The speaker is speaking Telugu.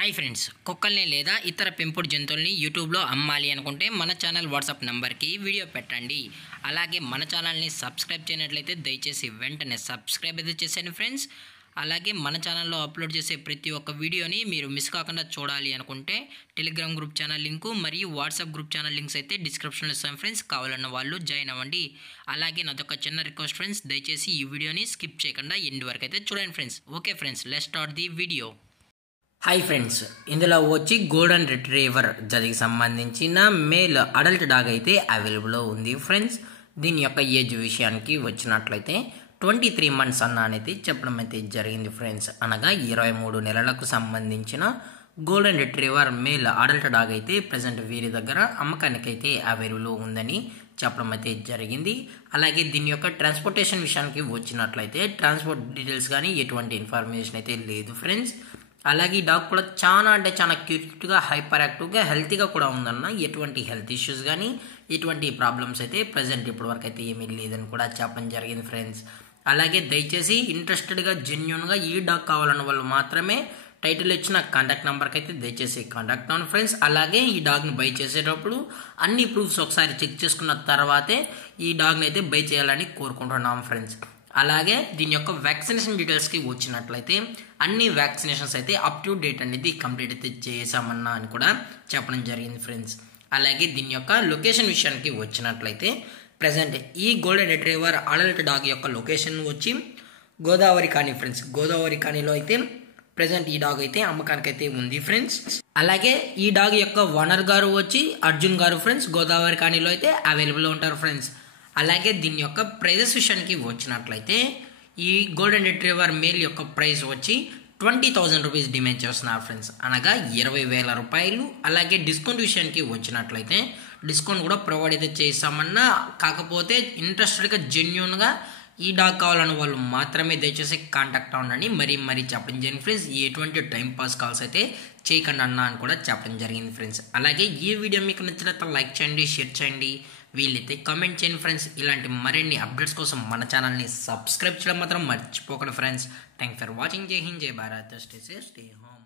హాయ్ ఫ్రెండ్స్, కుక్కల్ని లేదా ఇతర పెంపుడు జంతువుల్ని యూట్యూబ్లో అమ్మాలి అనుకుంటే మన ఛానల్ వాట్సాప్ నెంబర్కి వీడియో పెట్టండి. అలాగే మన ఛానల్ని సబ్స్క్రైబ్ చేయనట్లయితే దయచేసి వెంటనే సబ్స్క్రైబ్ అయితే చేసేయండి ఫ్రెండ్స్. అలాగే మన ఛానల్లో అప్లోడ్ చేసే ప్రతి ఒక్క వీడియోని మీరు మిస్ కాకుండా చూడాలి అనుకుంటే టెలిగ్రామ్ గ్రూప్ ఛానల్ లింకు మరియు వాట్సాప్ గ్రూప్ ఛానల్ లింక్స్ అయితే డిస్క్రిప్షన్లో ఇస్తాం ఫ్రెండ్స్. కావాలన్న వాళ్ళు జాయిన్ అవ్వండి. అలాగే నాదొక చిన్న రిక్వెస్ట్ ఫ్రెండ్స్, దయచేసి ఈ వీడియోని స్కిప్ చేయకుండా ఎండ్ వరకు అయితే చూడండి friends. Okay friends, let's start the video. Hi friends, ఇందులో వచ్చి గోల్డెన్ రిట్రీవర్ జతికి సంబంధించిన మేల్ అడల్ట్ డాగ్ అయితే అవైలబుల్లో ఉంది ఫ్రెండ్స్. దీని యొక్క ఏజ్ విషయానికి వచ్చినట్లయితే 23 మంత్స్ అనేది చెప్పడం అయితే జరిగింది ఫ్రెండ్స్. అనగా 23 నెలలకు సంబంధించిన golden retriever male adult dog అయితే ప్రజెంట్ వీరి దగ్గర అమ్మకానికి అయితే అవైలబుల్లో ఉందని చెప్పడం అయితే జరిగింది. అలాగే దీని యొక్క ట్రాన్స్పోర్టేషన్ విషయానికి వచ్చినట్లయితే ట్రాన్స్పోర్ట్ డీటెయిల్స్ కానీ ఎటువంటి ఇన్ఫర్మేషన్ అయితే లేదు ఫ్రెండ్స్. అలాగే ఈ డాగ్ కూడా చాలా క్యూట్గా, హైపర్ యాక్టివ్గా, హెల్తీగా కూడా ఉందన్న. ఎటువంటి హెల్త్ ఇష్యూస్ కానీ ఎటువంటి ప్రాబ్లమ్స్ అయితే ప్రజెంట్ ఇప్పటివరకు అయితే ఏమీ లేదని కూడా చెప్పడం జరిగింది ఫ్రెండ్స్. అలాగే దయచేసి ఇంట్రెస్టెడ్గా, జెన్యున్గా ఈ డాగ్ కావాలన్న వాళ్ళు మాత్రమే టైటిల్ ఇచ్చిన కాంటాక్ట్ నెంబర్కి అయితే దయచేసి కాంటాక్ట్ అవ్వండి ఫ్రెండ్స్. అలాగే ఈ డాగ్ని బై చేసేటప్పుడు అన్ని ప్రూఫ్స్ ఒకసారి చెక్ చేసుకున్న తర్వాతే ఈ డాగ్ని అయితే బై చేయాలని కోరుకుంటున్నాం ఫ్రెండ్స్. అలాగే దీని యొక్క వ్యాక్సినేషన్ డీటెయిల్స్కి వచ్చినట్లయితే అన్ని వ్యాక్సినేషన్స్ అయితే అప్ టు డేట్ అనేది కంప్లీట్ అయితే చేసామన్నా అని కూడా చెప్పడం జరిగింది ఫ్రెండ్స్. అలాగే దీని యొక్క లొకేషన్ విషయానికి వచ్చినట్లయితే ప్రజెంట్ ఈ గోల్డెన్ రిట్రీవర్ అడల్ట్ డాగ్ యొక్క లొకేషన్ వచ్చి గోదావరి ఖని ఫ్రెండ్స్. గోదావరి ఖనిలో అయితే ప్రజెంట్ ఈ డాగ్ అయితే అమ్మకానికి అయితే ఉంది ఫ్రెండ్స్. అలాగే ఈ డాగ్ యొక్క ఓనర్ గారు వచ్చి అర్జున్ గారు ఫ్రెండ్స్. గోదావరి ఖనిలో అయితే అవైలబుల్లో ఉంటారు ఫ్రెండ్స్. అలాగే దీని యొక్క ప్రైజెస్ విషయానికి వచ్చినట్లయితే ఈ గోల్డెన్ రిట్రీవర్ మేల్ యొక్క ప్రైస్ వచ్చి 20,000 రూపీస్ డిమాండ్ చేస్తున్నారు ఫ్రెండ్స్. అనగా 20,000 రూపాయలు. అలాగే డిస్కౌంట్ విషయానికి వచ్చినట్లయితే డిస్కౌంట్ కూడా ప్రొవైడ్ అయితే చేస్తామన్నా. కాకపోతే ఇంట్రెస్టెడ్గా, జెన్యున్గా ఈ డాగ్ కావాలన్న వాళ్ళు మాత్రమే దయచేసి కాంటాక్ట్ అవ్వండి. మరీ చెప్పడం జరిగింది ఫ్రెండ్స్. ఎటువంటి టైం పాస్ కాల్స్ అయితే చేయకండి అన్న అని కూడా చెప్పడం జరిగింది ఫ్రెండ్స్. అలాగే ఈ వీడియో మీకు నచ్చినట్లయితే లైక్ చేయండి, షేర్ చేయండి, వీలైతే కామెంట్ చేయండి ఫ్రెండ్స్. ఇలాంటి మరిన్ని అప్డేట్స్ కోసం మన ఛానల్ని సబ్స్క్రైబ్ చేయడం మాత్రం మర్చిపోకండి ఫ్రెండ్స్. Thank for watching. జై హింద్, జై Bharat, stay safe, stay home.